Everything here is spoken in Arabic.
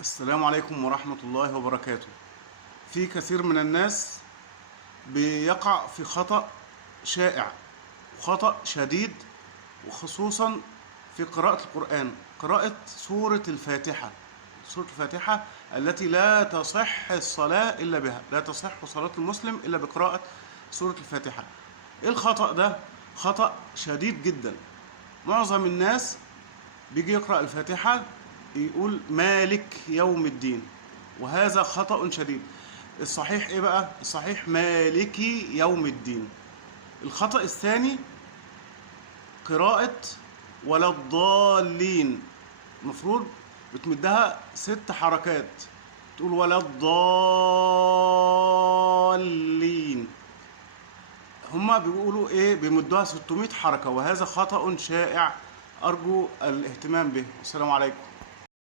السلام عليكم ورحمة الله وبركاته. في كثير من الناس بيقع في خطأ شائع وخطأ شديد، وخصوصا في قراءة القرآن، قراءة سورة الفاتحة. سورة الفاتحة التي لا تصح الصلاة إلا بها، لا تصح صلاة المسلم إلا بقراءة سورة الفاتحة. إيه الخطأ ده؟ خطأ شديد جدا. معظم الناس بيجي يقرأ الفاتحة يقول مالك يوم الدين، وهذا خطأ شديد. الصحيح ايه بقى؟ الصحيح مالكي يوم الدين. الخطأ الثاني قراءة ولا الضالين. المفروض بتمدها 6 حركات، تقول ولا الضالين. هما بيقولوا ايه؟ بيمدوها 600 حركة، وهذا خطأ شائع. أرجو الاهتمام به. السلام عليكم.